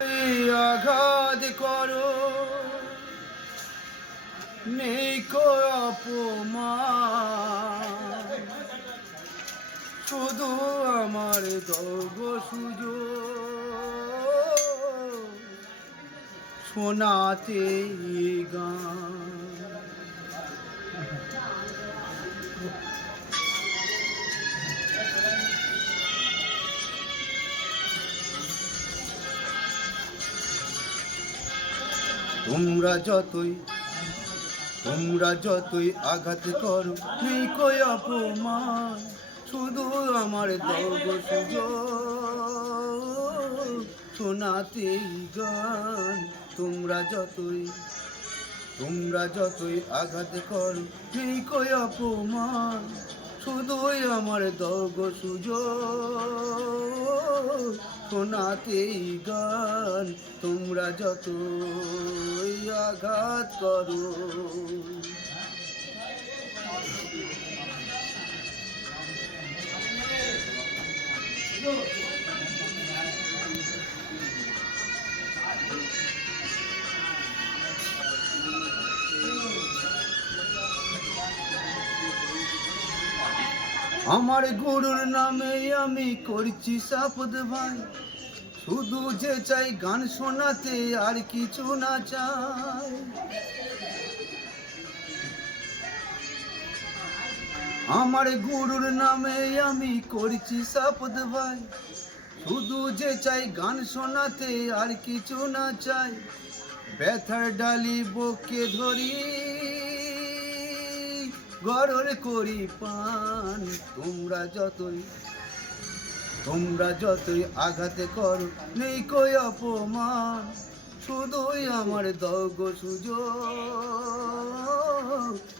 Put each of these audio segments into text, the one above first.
আঘাত করো নেই কো অপমান, শুধু আমার দগ সুযোগ শোনাতে গান। তোমরা যতই আঘাত করো নেই কই অপমান, শুধু আমার দগ সুযোগ শোনাতে গান। তোমরা যতই আঘাত করো নেই কই অপমান, শুধুই আমার দগ সুযোগ শোনাতেই গান। তোমরা যতই আঘাত করো। আমার গুরুর নামে আমি করছি শপথ ভাই, শুধু যে চাই গান শোনাতে আর কিছু না চাই। আমার গুরুর নামে আমি করছি শপথ ভাই, শুধু যে চাই গান শোনাতে আর কিছু না চাই। ব্যথার ডালি বুকে ধরি গরর করি পান। তোমরা যতই আঘাত করো নেই কই অপমান, শুধুই আমার দগ সুযোগ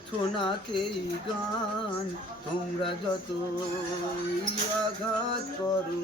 শোনাতেই গান। তোমরা যতই আঘাত করো।